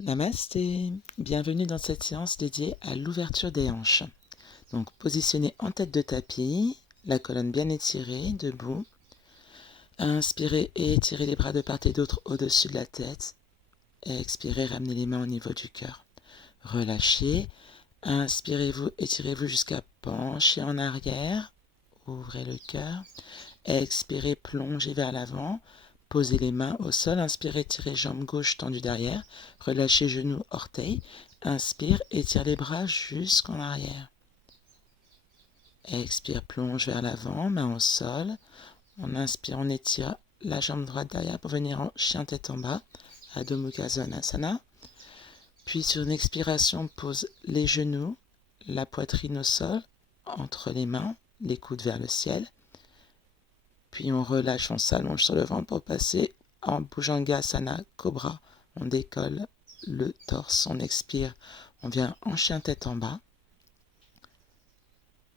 Namasté, bienvenue dans cette séance dédiée à l'ouverture des hanches. Donc positionnez en tête de tapis, la colonne bien étirée, debout. Inspirez et étirez les bras de part et d'autre au-dessus de la tête. Et expirez, ramenez les mains au niveau du cœur. Relâchez. Inspirez-vous, étirez-vous jusqu'à pencher en arrière. Ouvrez le cœur. Expirez, plongez vers l'avant. Posez les mains au sol. Inspirez, tirez jambe gauche tendue derrière. Relâchez genoux, orteils. Inspire, étire les bras jusqu'en arrière. Expire, plonge vers l'avant, main au sol. On inspire, on étire la jambe droite derrière pour venir en chien tête en bas. Adho Mukha Svanasana. Puis sur une expiration, pose les genoux, la poitrine au sol, entre les mains, les coudes vers le ciel. Puis on relâche, on s'allonge sur le ventre pour passer en Bhujangasana Cobra. On décolle le torse, on expire, on vient en chien tête en bas.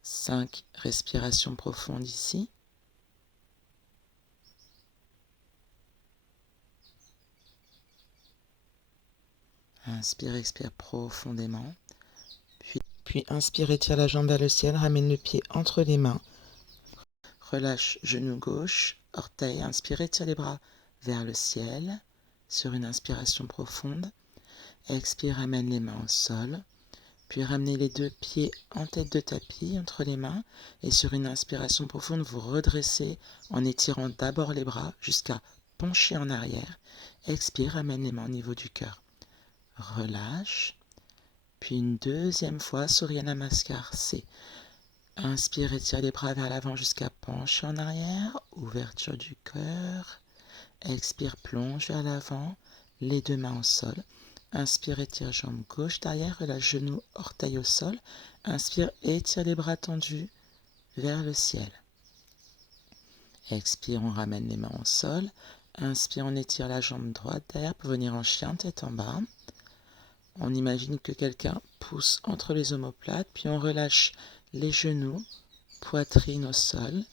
5 respirations profondes ici. Inspire, expire profondément. Puis inspire, étire la jambe vers le ciel, ramène le pied entre les mains. Relâche genou gauche, orteil, inspire, étire les bras vers le ciel sur une inspiration profonde. Expire, ramène les mains au sol. Puis ramenez les deux pieds en tête de tapis entre les mains et sur une inspiration profonde, vous redressez en étirant d'abord les bras jusqu'à pencher en arrière. Expire, ramène les mains au niveau du cœur. Relâche. Puis une deuxième fois, Surya Namaskar, c'est inspire, étire les bras vers l'avant jusqu'à pencher en arrière, ouverture du cœur. Expire, plonge vers l'avant, les deux mains au sol. Inspire, étire jambe gauche derrière, relâche genou, orteil au sol. Inspire, étire les bras tendus vers le ciel. Expire, on ramène les mains au sol. Inspire, on étire la jambe droite derrière pour venir en chien tête en bas. On imagine que quelqu'un pousse entre les omoplates, puis on relâche les genoux, poitrine au sol.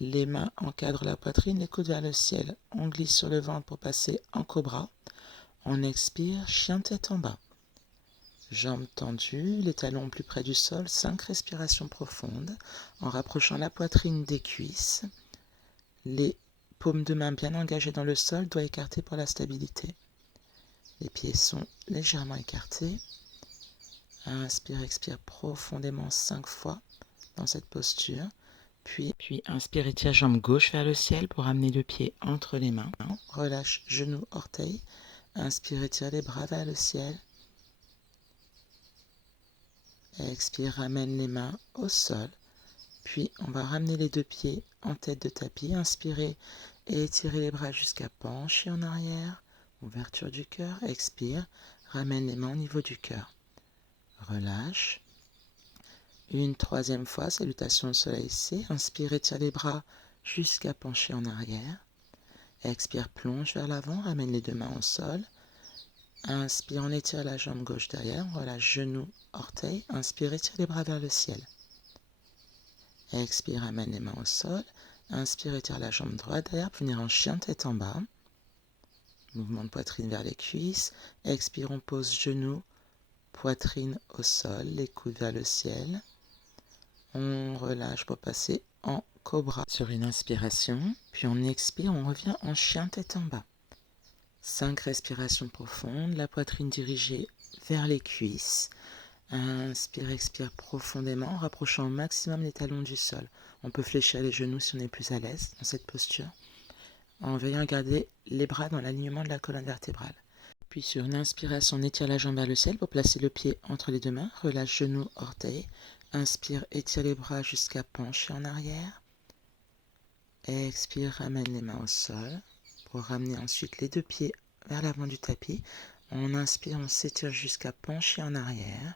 Les mains encadrent la poitrine, les coudes vers le ciel. On glisse sur le ventre pour passer en cobra. On expire, chien tête en bas. Jambes tendues, les talons plus près du sol, 5 respirations profondes, en rapprochant la poitrine des cuisses. Les paumes de main bien engagées dans le sol, doigts écartés pour la stabilité. Les pieds sont légèrement écartés. Inspire, expire profondément 5 fois dans cette posture. Puis inspire, étire jambe gauche vers le ciel pour amener le pied entre les mains. Relâche genoux, orteils. Inspire, étire les bras vers le ciel. Expire, ramène les mains au sol. Puis on va ramener les deux pieds en tête de tapis. Inspirez et étirez les bras jusqu'à pencher en arrière. Ouverture du cœur. Expire, ramène les mains au niveau du cœur. Relâche. Une troisième fois, salutation au soleil C. Inspire, étire les bras jusqu'à pencher en arrière. Expire, plonge vers l'avant, ramène les deux mains au sol. Inspire, on étire la jambe gauche derrière, on relâche genou, orteil. Inspire, étire les bras vers le ciel. Expire, ramène les mains au sol. Inspire, étire la jambe droite derrière, pour venir en chien tête en bas. Mouvement de poitrine vers les cuisses. Expire, on pose genou, poitrine au sol, les coudes vers le ciel. On relâche pour passer en cobra sur une inspiration. Puis on expire, on revient en chien tête en bas. 5 respirations profondes, la poitrine dirigée vers les cuisses. Inspire, expire profondément en rapprochant au maximum les talons du sol. On peut fléchir les genoux si on est plus à l'aise dans cette posture, en veillant à garder les bras dans l'alignement de la colonne vertébrale. Puis sur une inspiration, on étire la jambe vers le ciel pour placer le pied entre les deux mains. Relâche genoux, orteils. Inspire, étire les bras jusqu'à pencher en arrière. Expire, ramène les mains au sol pour ramener ensuite les deux pieds vers l'avant du tapis. On inspire, on s'étire jusqu'à pencher en arrière.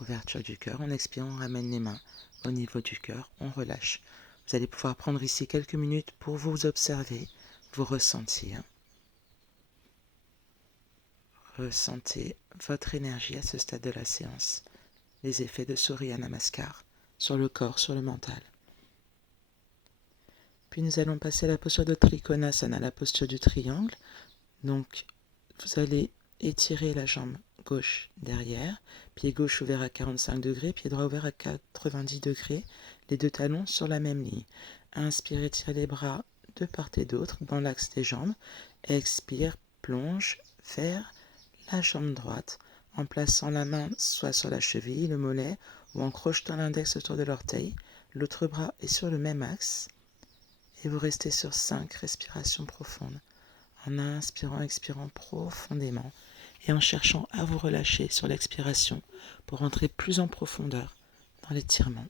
Ouverture du cœur. On expire, on ramène les mains au niveau du cœur. On relâche. Vous allez pouvoir prendre ici quelques minutes pour vous observer, vous ressentir. Ressentez votre énergie à ce stade de la séance. Les effets de Surya Namaskar sur le corps, sur le mental. Puis nous allons passer à la posture de Trikonasana, la posture du triangle. Donc, vous allez étirez la jambe gauche derrière, pied gauche ouvert à 45 degrés, pied droit ouvert à 90 degrés, les deux talons sur la même ligne. Inspire, étire les bras de part et d'autre dans l'axe des jambes. Expire, plonge vers la jambe droite en plaçant la main soit sur la cheville, le mollet ou en crochetant l'index autour de l'orteil. L'autre bras est sur le même axe et vous restez sur 5 respirations profondes en inspirant, expirant profondément et en cherchant à vous relâcher sur l'expiration pour entrer plus en profondeur dans l'étirement.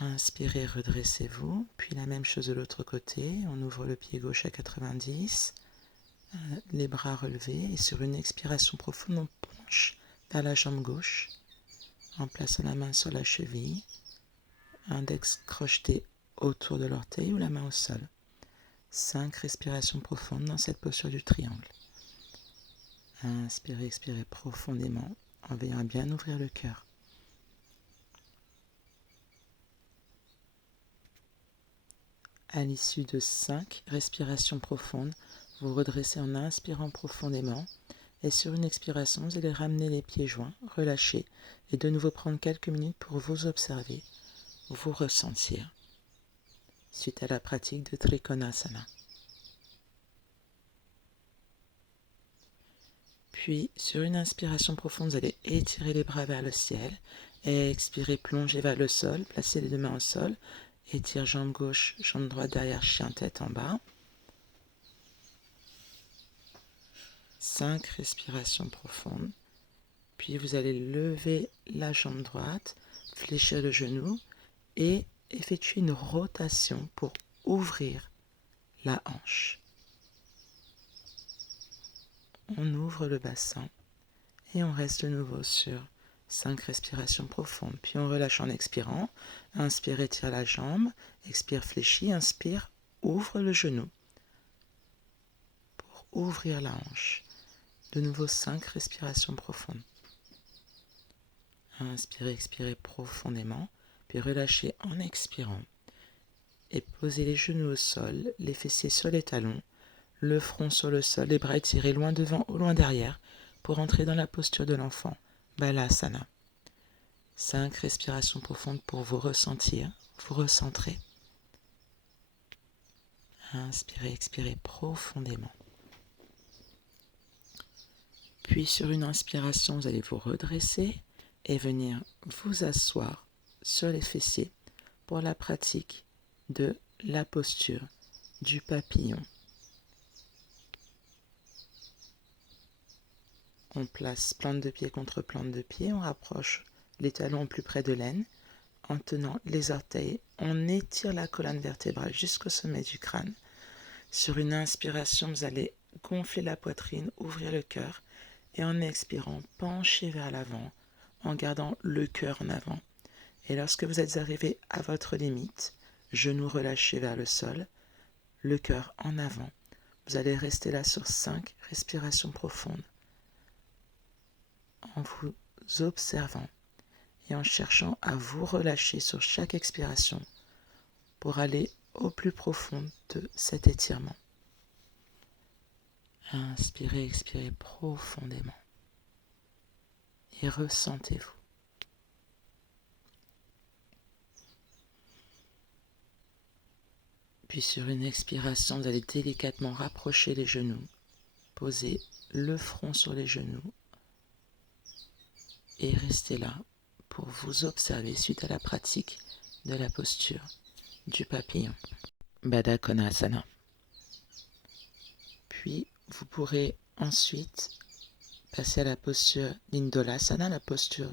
Inspirez, redressez-vous, puis la même chose de l'autre côté. On ouvre le pied gauche à 90, les bras relevés et sur une expiration profonde, on penche vers la jambe gauche en plaçant la main sur la cheville, index crocheté autour de l'orteil ou la main au sol. 5 respirations profondes dans cette posture du triangle. Inspirez, expirez profondément en veillant à bien ouvrir le cœur. À l'issue de 5 respirations profondes, vous redressez en inspirant profondément et sur une expiration, vous allez ramener les pieds joints, relâcher et de nouveau prendre quelques minutes pour vous observer, vous ressentir suite à la pratique de Trikonasana. Puis, sur une inspiration profonde, vous allez étirer les bras vers le ciel et expirer, plonger vers le sol, placer les deux mains au sol. Étire jambe gauche, jambe droite derrière, chien tête en bas. 5 respirations profondes. Puis vous allez lever la jambe droite, fléchir le genou et effectuer une rotation pour ouvrir la hanche. On ouvre le bassin et on reste de nouveau sur 5 respirations profondes. Puis on relâche en expirant. Inspire, étire la jambe. Expire, fléchis. Inspire, ouvre le genou pour ouvrir la hanche. De nouveau 5 respirations profondes. Inspirez, expirez profondément. Puis relâchez en expirant. Et posez les genoux au sol, les fessiers sur les talons, le front sur le sol, les bras étirés loin devant ou loin derrière pour entrer dans la posture de l'enfant. Balasana. 5 respirations profondes pour vous ressentir, vous recentrer. Inspirez, expirez profondément. Puis sur une inspiration, vous allez vous redresser et venir vous asseoir sur les fessiers pour la pratique de la posture du papillon. On place plante de pied contre plante de pied, on rapproche les talons au plus près de l'aine. En tenant les orteils, on étire la colonne vertébrale jusqu'au sommet du crâne. Sur une inspiration, vous allez gonfler la poitrine, ouvrir le cœur et en expirant, pencher vers l'avant en gardant le cœur en avant. Et lorsque vous êtes arrivé à votre limite, genoux relâchés vers le sol, le cœur en avant, vous allez rester là sur 5 respirations profondes en vous observant et en cherchant à vous relâcher sur chaque expiration pour aller au plus profond de cet étirement. Inspirez, expirez profondément et ressentez-vous. Puis sur une expiration, vous allez délicatement rapprocher les genoux, poser le front sur les genoux et rester là pour vous observer suite à la pratique de la posture du papillon. Baddha Konasana. Puis vous pourrez ensuite passer à la posture d'Indolasana, la posture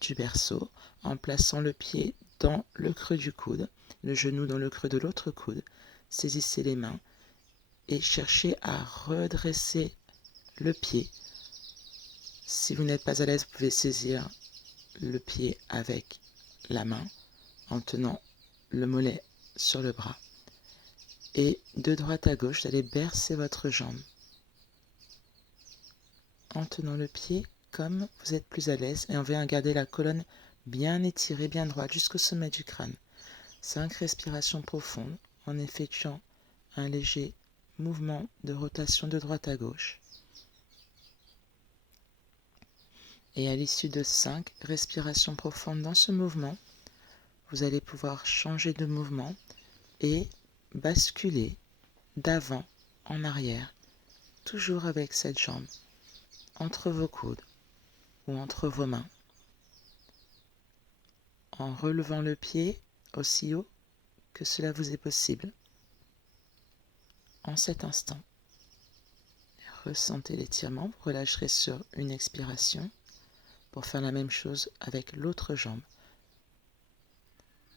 du berceau, en plaçant le pied dans le creux du coude, le genou dans le creux de l'autre coude. Saisissez les mains et cherchez à redresser le pied. Si vous n'êtes pas à l'aise, vous pouvez saisir le pied avec la main en tenant le mollet sur le bras. Et de droite à gauche, vous allez bercer votre jambe en tenant le pied comme vous êtes plus à l'aise et en veillant à garder la colonne bien étirée, bien droite jusqu'au sommet du crâne. 5 respirations profondes en effectuant un léger mouvement de rotation de droite à gauche. Et à l'issue de 5 respirations profondes dans ce mouvement, vous allez pouvoir changer de mouvement et basculer d'avant en arrière, toujours avec cette jambe entre vos coudes ou entre vos mains, en relevant le pied aussi haut que cela vous est possible en cet instant. Ressentez l'étirement, vous relâcherez sur une expiration pour faire la même chose avec l'autre jambe.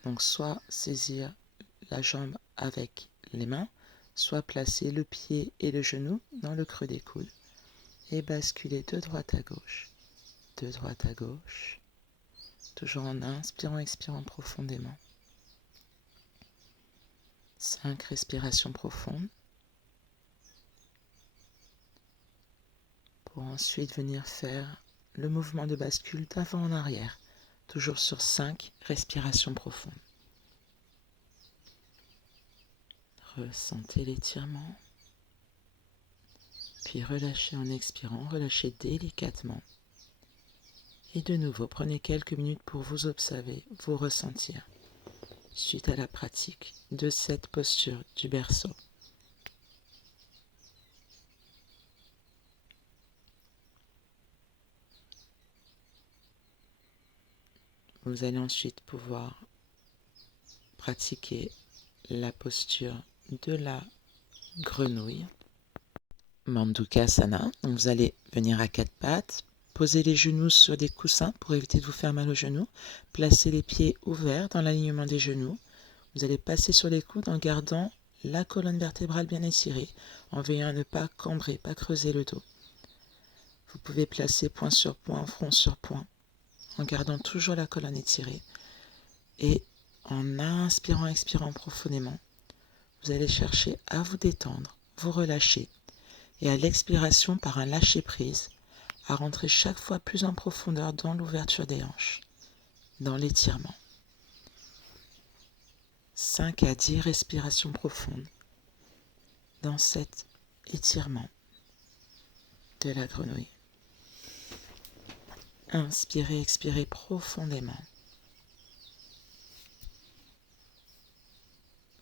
Donc soit saisir la jambe avec les mains, soit placer le pied et le genou dans le creux des coudes et basculer de droite à gauche, de droite à gauche, toujours en inspirant, expirant profondément. 5 respirations profondes pour ensuite venir faire le mouvement de bascule d'avant en arrière, toujours sur 5 respirations profondes. Ressentez l'étirement, puis relâchez en expirant, relâchez délicatement. Et de nouveau, prenez quelques minutes pour vous observer, vous ressentir, suite à la pratique de cette posture du berceau. Vous allez ensuite pouvoir pratiquer la posture de la grenouille, Mandukasana. Donc vous allez venir à 4 pattes, poser les genoux sur des coussins pour éviter de vous faire mal aux genoux, placer les pieds ouverts dans l'alignement des genoux. Vous allez passer sur les coudes en gardant la colonne vertébrale bien étirée, en veillant à ne pas cambrer, pas creuser le dos. Vous pouvez placer point sur point, front sur point, en gardant toujours la colonne étirée. Et en inspirant, expirant profondément, vous allez chercher à vous détendre, vous relâcher. Et à l'expiration, par un lâcher-prise, à rentrer chaque fois plus en profondeur dans l'ouverture des hanches, dans l'étirement. 5 à 10 respirations profondes dans cet étirement de la grenouille. Inspirez, expirez profondément.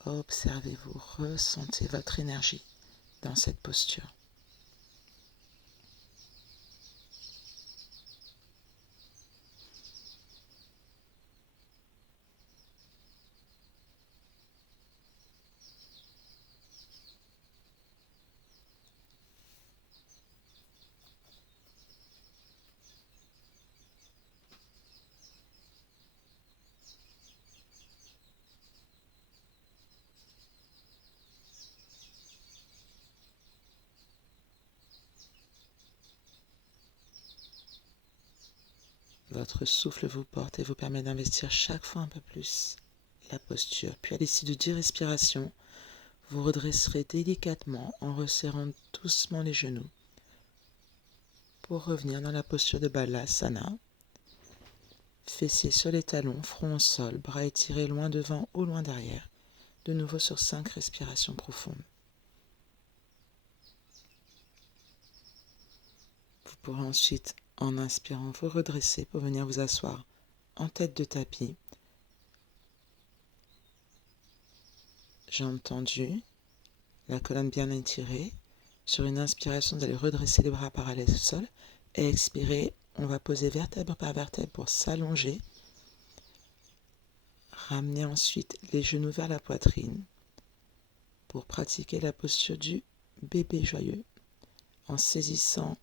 Observez-vous, ressentez votre énergie dans cette posture. Votre souffle vous porte et vous permet d'investir chaque fois un peu plus la posture. Puis à l'issue de 10 respirations, vous redresserez délicatement en resserrant doucement les genoux pour revenir dans la posture de Balasana. Fessiers sur les talons, front au sol, bras étirés loin devant ou loin derrière. De nouveau sur 5 respirations profondes. Vous pourrez ensuite, en inspirant, vous redresser pour venir vous asseoir en tête de tapis. Jambes tendues, la colonne bien étirée. Sur une inspiration, vous allez redresser les bras parallèles au sol. Et expirer, on va poser vertèbre par vertèbre pour s'allonger. Ramenez ensuite les genoux vers la poitrine pour pratiquer la posture du bébé joyeux en saisissant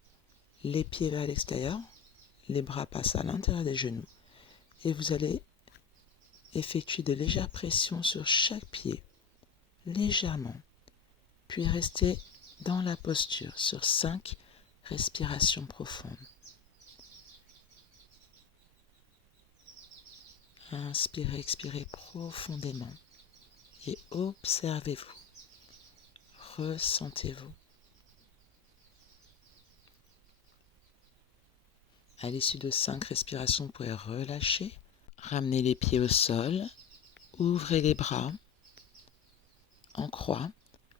les pieds vers l'extérieur, les bras passent à l'intérieur des genoux et vous allez effectuer de légères pressions sur chaque pied, légèrement, puis rester dans la posture sur 5 respirations profondes. Inspirez, expirez profondément et observez-vous, ressentez-vous. À l'issue de 5 respirations, vous pouvez relâcher, ramener les pieds au sol, ouvrez les bras en croix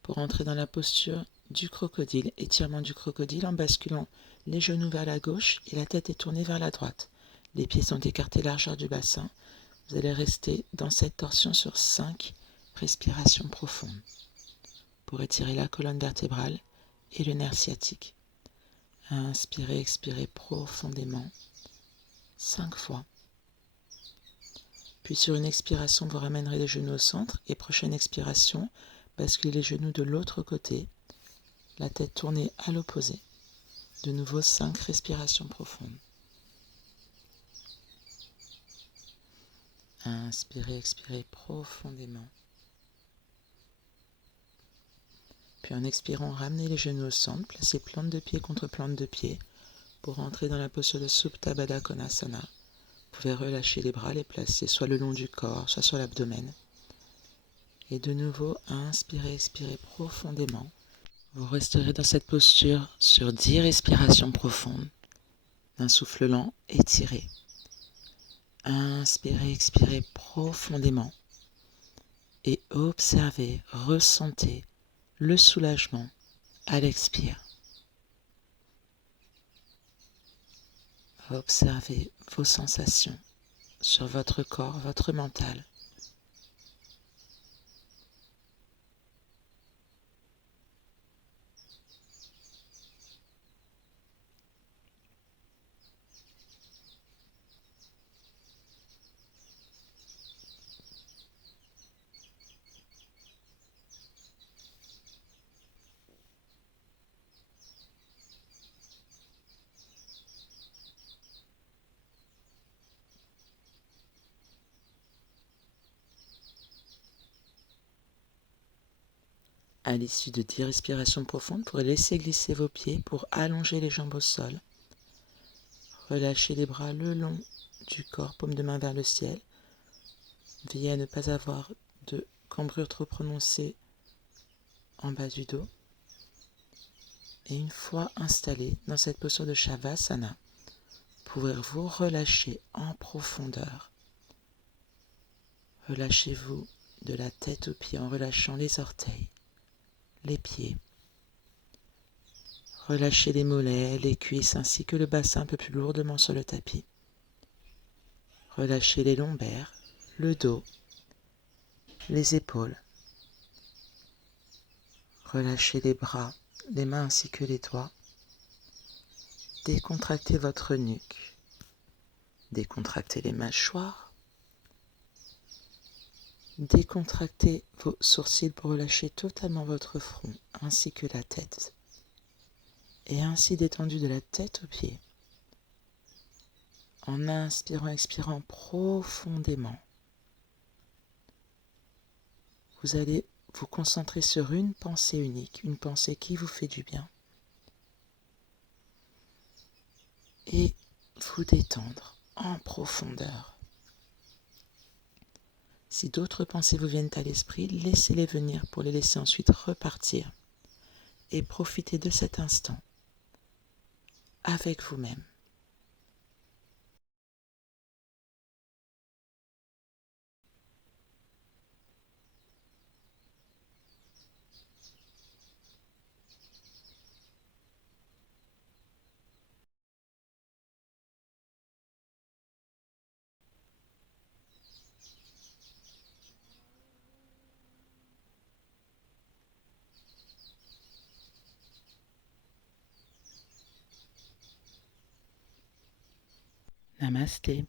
pour entrer dans la posture du crocodile. Étirement du crocodile en basculant les genoux vers la gauche et la tête est tournée vers la droite. Les pieds sont écartés largeur du bassin. Vous allez rester dans cette torsion sur 5 respirations profondes pour étirer la colonne vertébrale et le nerf sciatique. Inspirez, expirez profondément 5 fois. Puis sur une expiration, vous ramènerez les genoux au centre et prochaine expiration, basculez les genoux de l'autre côté, la tête tournée à l'opposé. De nouveau 5 respirations profondes. Inspirez, expirez profondément. Puis en expirant, ramenez les genoux au centre, placez plante de pied contre plante de pied pour entrer dans la posture de Supta Baddha Konasana. Vous pouvez relâcher les bras, les placer soit le long du corps, soit sur l'abdomen. Et de nouveau, inspirez, expirez profondément. Vous resterez dans cette posture sur 10 respirations profondes. Un souffle lent, étiré. Inspirez, expirez profondément. Et observez, ressentez le soulagement à l'expire. Observez vos sensations sur votre corps, votre mental. À l'issue de 10 respirations profondes, vous pourrez laisser glisser vos pieds pour allonger les jambes au sol. Relâchez les bras le long du corps, paume de main vers le ciel. Veillez à ne pas avoir de cambrure trop prononcée en bas du dos. Et une fois installé dans cette posture de Shavasana, vous pouvez vous relâcher en profondeur. Relâchez-vous de la tête aux pieds en relâchant les orteils, les pieds. Relâchez les mollets, les cuisses ainsi que le bassin un peu plus lourdement sur le tapis. Relâchez les lombaires, le dos, les épaules. Relâchez les bras, les mains ainsi que les doigts. Décontractez votre nuque. Décontractez les mâchoires. Décontractez vos sourcils pour relâcher totalement votre front ainsi que la tête. Et ainsi détendu de la tête aux pieds. En inspirant, expirant profondément, vous allez vous concentrer sur une pensée unique, une pensée qui vous fait du bien. Et vous détendre en profondeur. Si d'autres pensées vous viennent à l'esprit, laissez-les venir pour les laisser ensuite repartir. Et profitez de cet instant avec vous-même. Namasté.